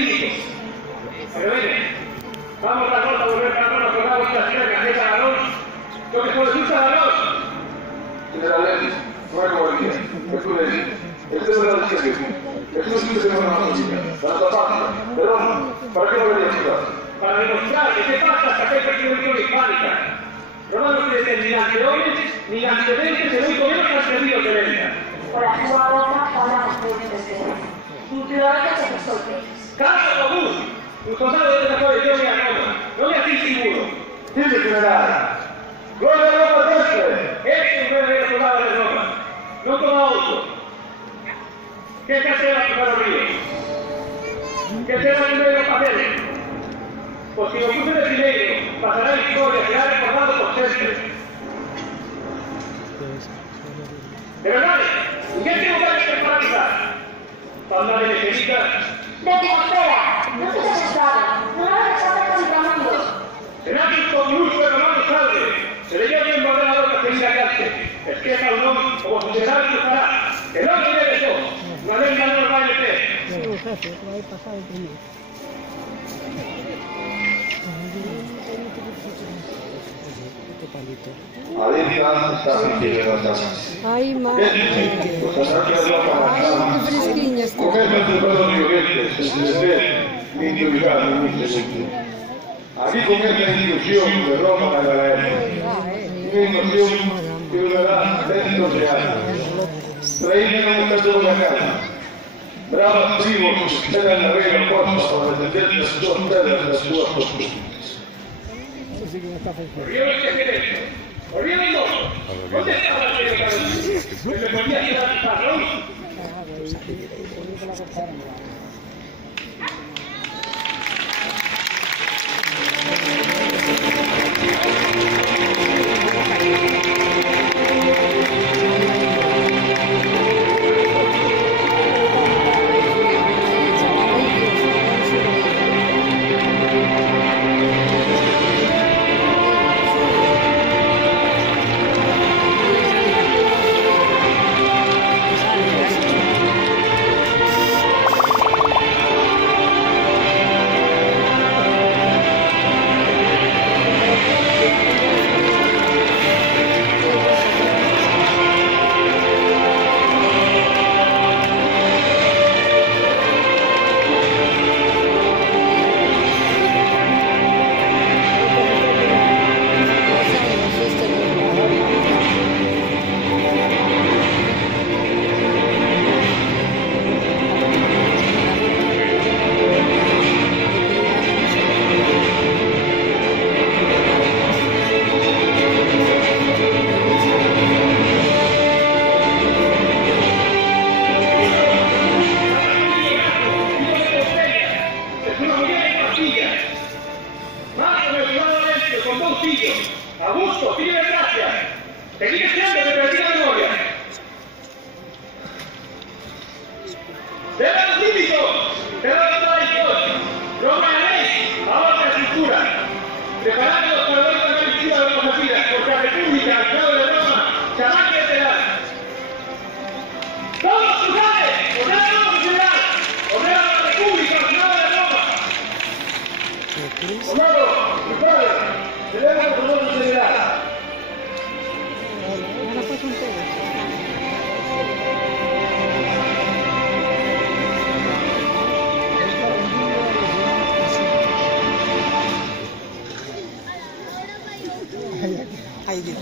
clínico. Pero miren, vamos a la volver a darnos con agua y la tierra que es balón. Lo que por gusta balón. Señora Lenis, no hay cualquiera. Esto le dice. Esto es una decisión. Esto es una decisión. Para tapar. Pero, ¿para qué lo quería explicar? Para demostrar que qué pasa hasta que hay persecución hispánica. No nos creen ni antecedentes ni antecedentes de muy menos transferidos de venta. Por la sua donna parlano presente. Implorate che ascolti. Caso común, un soldado de la coalición a Roma, no le hacéis seguro. Dice general. Gloria a Roma Destre. Este es un verdadero soldado de Roma, no toma otro. ¿Qué casera para los ríos? ¿Qué tema el medio papel? Pues si lo puse de primero, pasará la historia, será recordado por siempre. De verdad, ¿en qué lugar hay que paralizar? Cuando le necesitas. Décimo, espera. No te has asustado. No lo rechaces con inframundo. Será que con luz pero no lo sabe. Se le lleva bien ordenador la querida cárcel. Es que es un nombre, como su senado cruzará. El hombre de eso. Una lengua no nos va a meter. Sí, jefe, va a ir pasado el primero. Adentro está sintiendo las Ay, madre. Pues tendrá que hacerlo para Ay, qué fresquiña está. ¿Por qué no te puedo individual? Aquí comienza la inclusión de Roma para la época. Una inclusión que durará 12 años. Reina no está todo la calma. Bravas tribus esperan la reina puerta para defender las dos tierras de las duas costumbres. Corrieron el secreto. Corrieron dos. ¿Dónde estaba la reina Carolina? ¿Me podía quedar el patrón? Augusto, pide gracias. Seguid siendo de perdida memoria. ¡De los límites! ¡De los laicos! ¡No ganéis a otra cultura! Preparándonos para la otra victoria de las nacidas, porque la República, al lado de Roma, se va a quedar. ¡Todos cruzados! ¡Ordena a la sociedad! ¡Ordena a la República, al lado de Roma! ¡Comando! ¡Cruzados! ¡Tenemos el honor de general! Ahora pues un pedo. Ay, Dios.